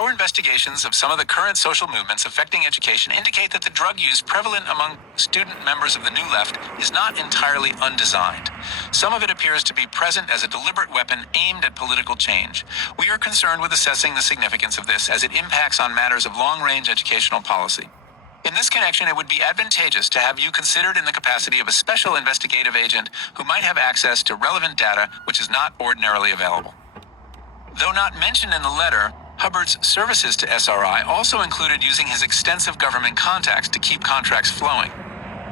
Our investigations of some of the current social movements affecting education indicate that the drug use prevalent among student members of the New Left is not entirely undesigned. Some of it appears to be present as a deliberate weapon aimed at political change. We are concerned with assessing the significance of this as it impacts on matters of long-range educational policy. In this connection, it would be advantageous to have you considered in the capacity of a special investigative agent who might have access to relevant data which is not ordinarily available. Though not mentioned in the letter, Hubbard's services to SRI also included using his extensive government contacts to keep contracts flowing.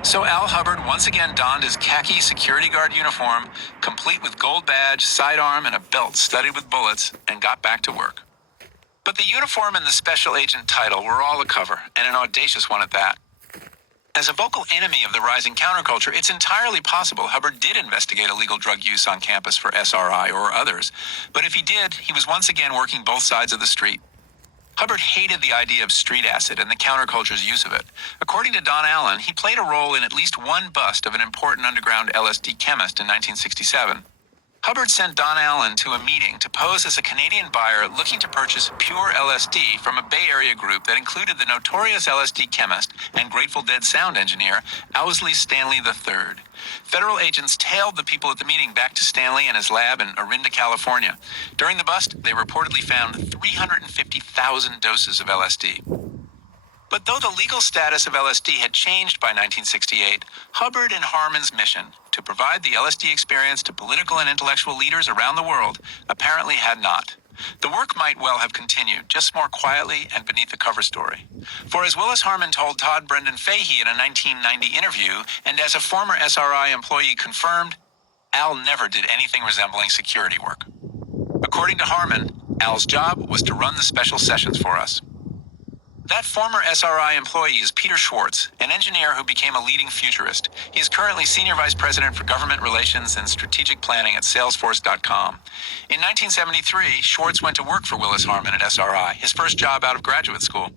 So Al Hubbard once again donned his khaki security guard uniform, complete with gold badge, sidearm, and a belt studded with bullets, and got back to work. But the uniform and the special agent title were all a cover, and an audacious one at that. As a vocal enemy of the rising counterculture, it's entirely possible Hubbard did investigate illegal drug use on campus for SRI or others. But if he did, he was once again working both sides of the street. Hubbard hated the idea of street acid and the counterculture's use of it. According to Don Allen, he played a role in at least one bust of an important underground LSD chemist in 1967. Hubbard sent Don Allen to a meeting to pose as a Canadian buyer looking to purchase pure LSD from a Bay Area group that included the notorious LSD chemist and Grateful Dead sound engineer, Owsley Stanley III. Federal agents tailed the people at the meeting back to Stanley and his lab in Orinda, California. During the bust, they reportedly found 350,000 doses of LSD. But though the legal status of LSD had changed by 1968, Hubbard and Harmon's mission to provide the LSD experience to political and intellectual leaders around the world apparently had not. The work might well have continued, just more quietly and beneath the cover story. For as Willis Harmon told Todd Brendan Fahey in a 1990 interview, and as a former SRI employee confirmed, Al never did anything resembling security work. According to Harmon, Al's job was to run the special sessions for us. That former SRI employee is Peter Schwartz, an engineer who became a leading futurist. He is currently Senior Vice President for Government Relations and Strategic Planning at Salesforce.com. In 1973, Schwartz went to work for Willis Harmon at SRI, his first job out of graduate school.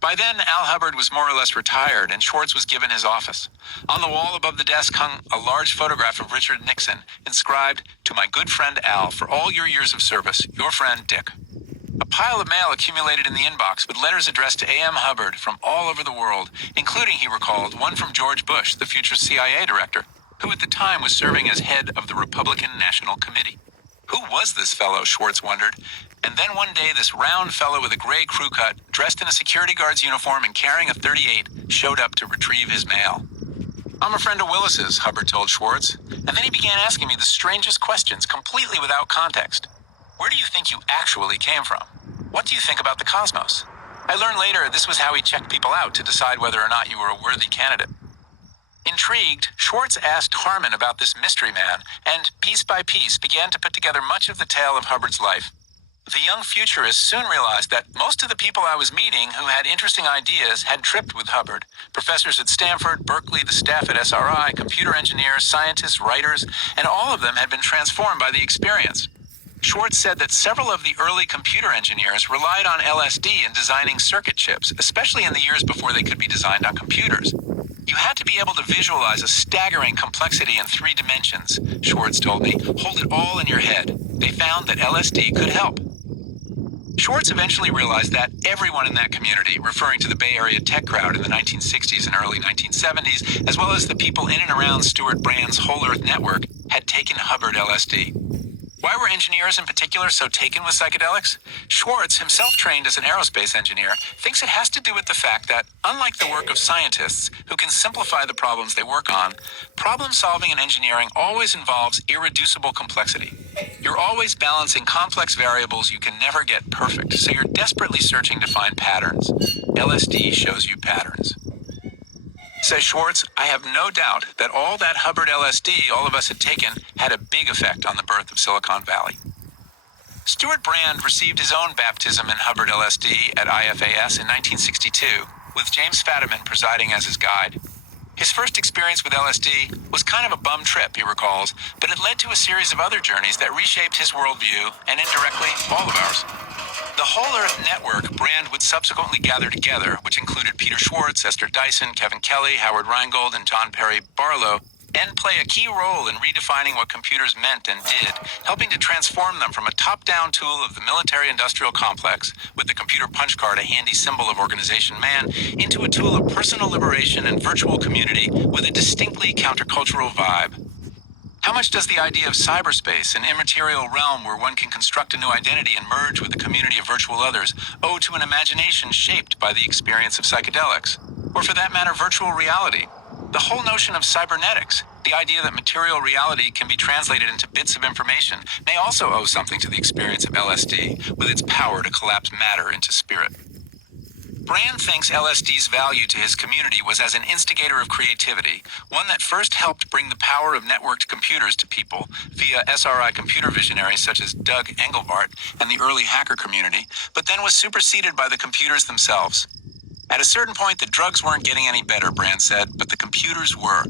By then, Al Hubbard was more or less retired, and Schwartz was given his office. On the wall above the desk hung a large photograph of Richard Nixon, inscribed, "To my good friend Al, for all your years of service, your friend Dick." A pile of mail accumulated in the inbox with letters addressed to A.M. Hubbard from all over the world, including, he recalled, one from George Bush, the future CIA director, who at the time was serving as head of the Republican National Committee. Who was this fellow, Schwartz wondered. And then one day this round fellow with a gray crew cut, dressed in a security guard's uniform and carrying a .38, showed up to retrieve his mail. "I'm a friend of Willis's," Hubbard told Schwartz, and then he began asking me the strangest questions, completely without context. "Where do you think you actually came from? What do you think about the cosmos?" I learned later this was how he checked people out to decide whether or not you were a worthy candidate. Intrigued, Schwartz asked Harmon about this mystery man, and piece by piece began to put together much of the tale of Hubbard's life. The young futurist soon realized that most of the people I was meeting who had interesting ideas had tripped with Hubbard. Professors at Stanford, Berkeley, the staff at SRI, computer engineers, scientists, writers, and all of them had been transformed by the experience. Schwartz said that several of the early computer engineers relied on LSD in designing circuit chips, especially in the years before they could be designed on computers. You had to be able to visualize a staggering complexity in 3 dimensions, Schwartz told me. Hold it all in your head. They found that LSD could help. Schwartz eventually realized that everyone in that community, referring to the Bay Area tech crowd in the 1960s and early 1970s, as well as the people in and around Stuart Brand's Whole Earth Network, had taken Hubbard LSD. Why were engineers in particular so taken with psychedelics? Schwartz, himself trained as an aerospace engineer, thinks it has to do with the fact that, unlike the work of scientists who can simplify the problems they work on, problem solving in engineering always involves irreducible complexity. You're always balancing complex variables you can never get perfect, so you're desperately searching to find patterns. LSD shows you patterns. Says Schwartz, I have no doubt that all that Hubbard LSD all of us had taken had a big effect on the birth of Silicon Valley. Stuart Brand received his own baptism in Hubbard LSD at IFAS in 1962, with James Fadiman presiding as his guide. His first experience with LSD was kind of a bum trip, he recalls, but it led to a series of other journeys that reshaped his worldview and indirectly all of ours. The Whole Earth Network Brand would subsequently gather together, which included Peter Schwartz, Esther Dyson, Kevin Kelly, Howard Rheingold, and John Perry Barlow, and play a key role in redefining what computers meant and did, helping to transform them from a top-down tool of the military-industrial complex, with the computer punch card a handy symbol of organization man, into a tool of personal liberation and virtual community with a distinctly countercultural vibe. How much does the idea of cyberspace, an immaterial realm where one can construct a new identity and merge with a community of virtual others, owe to an imagination shaped by the experience of psychedelics? Or for that matter, virtual reality? The whole notion of cybernetics, the idea that material reality can be translated into bits of information, may also owe something to the experience of LSD, with its power to collapse matter into spirit. Brand thinks LSD's value to his community was as an instigator of creativity, one that first helped bring the power of networked computers to people via SRI computer visionaries such as Doug Engelbart and the early hacker community, but then was superseded by the computers themselves. At a certain point, the drugs weren't getting any better, Brand said, but the computers were.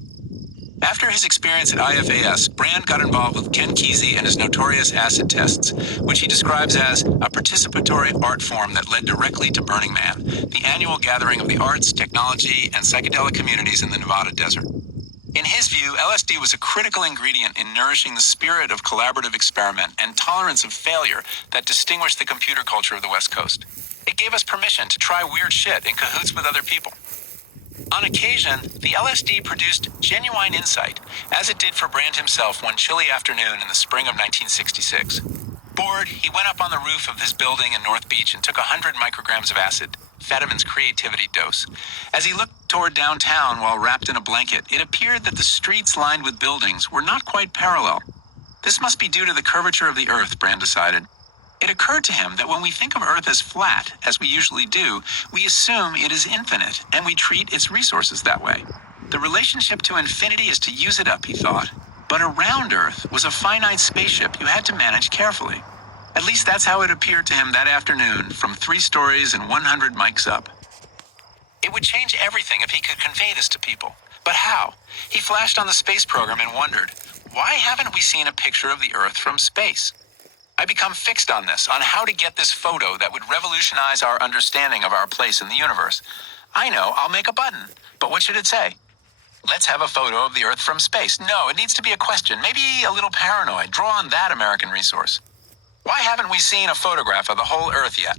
After his experience at IFAS, Brand got involved with Ken Kesey and his notorious acid tests, which he describes as a participatory art form that led directly to Burning Man, the annual gathering of the arts, technology, and psychedelic communities in the Nevada desert. In his view, LSD was a critical ingredient in nourishing the spirit of collaborative experiment and tolerance of failure that distinguished the computer culture of the West Coast. It gave us permission to try weird shit in cahoots with other people. On occasion, the LSD produced genuine insight, as it did for Brand himself one chilly afternoon in the spring of 1966. Bored, he went up on the roof of his building in North Beach and took 100 micrograms of acid, Fetterman's creativity dose. As he looked toward downtown while wrapped in a blanket, it appeared that the streets lined with buildings were not quite parallel. This must be due to the curvature of the earth, Brand decided. It occurred to him that when we think of Earth as flat, as we usually do, we assume it is infinite, and we treat its resources that way. The relationship to infinity is to use it up, he thought. But around Earth was a finite spaceship you had to manage carefully. At least that's how it appeared to him that afternoon, from 3 stories and 100 mics up. It would change everything if he could convey this to people. But how? He flashed on the space program and wondered, why haven't we seen a picture of the Earth from space? I become fixed on this, on how to get this photo that would revolutionize our understanding of our place in the universe. I know, I'll make a button, but what should it say? Let's have a photo of the Earth from space. No, it needs to be a question, maybe a little paranoid. Draw on that American resource. Why haven't we seen a photograph of the whole Earth yet?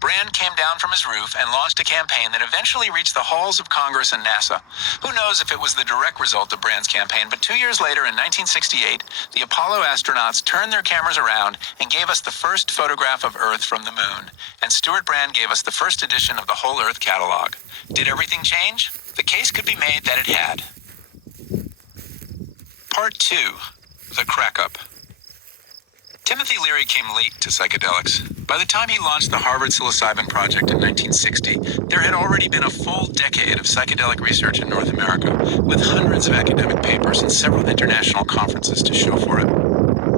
Brand came down from his roof and launched a campaign that eventually reached the halls of Congress and NASA. Who knows if it was the direct result of Brand's campaign, but 2 years later, in 1968, the Apollo astronauts turned their cameras around and gave us the first photograph of Earth from the moon. And Stuart Brand gave us the first edition of the Whole Earth catalog. Did everything change? The case could be made that it had. Part 2. The Crack-Up. Timothy Leary came late to psychedelics. By the time he launched the Harvard Psilocybin Project in 1960, there had already been a full decade of psychedelic research in North America, with hundreds of academic papers and several international conferences to show for it.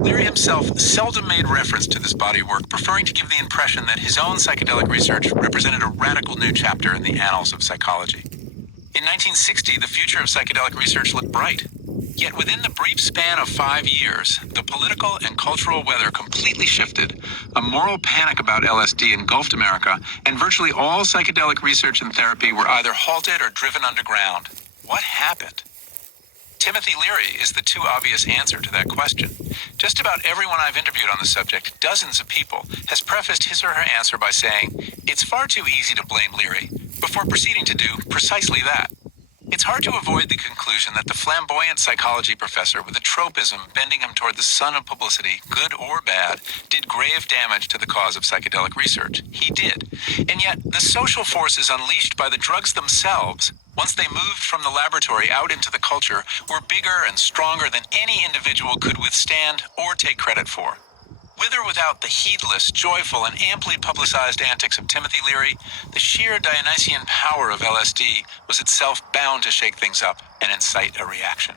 Leary himself seldom made reference to this body of work, preferring to give the impression that his own psychedelic research represented a radical new chapter in the annals of psychology. In 1960, the future of psychedelic research looked bright. Yet within the brief span of 5 years, the political and cultural weather completely shifted. A moral panic about LSD engulfed America, and virtually all psychedelic research and therapy were either halted or driven underground. What happened? Timothy Leary is the too obvious answer to that question. Just about everyone I've interviewed on the subject, dozens of people, has prefaced his or her answer by saying, it's far too easy to blame Leary, before proceeding to do precisely that. It's hard to avoid the conclusion that the flamboyant psychology professor with a tropism bending him toward the sun of publicity, good or bad, did grave damage to the cause of psychedelic research. He did. And yet, the social forces unleashed by the drugs themselves, once they moved from the laboratory out into the culture, were bigger and stronger than any individual could withstand or take credit for. With or without the heedless, joyful, and amply publicized antics of Timothy Leary, the sheer Dionysian power of LSD was itself bound to shake things up and incite a reaction.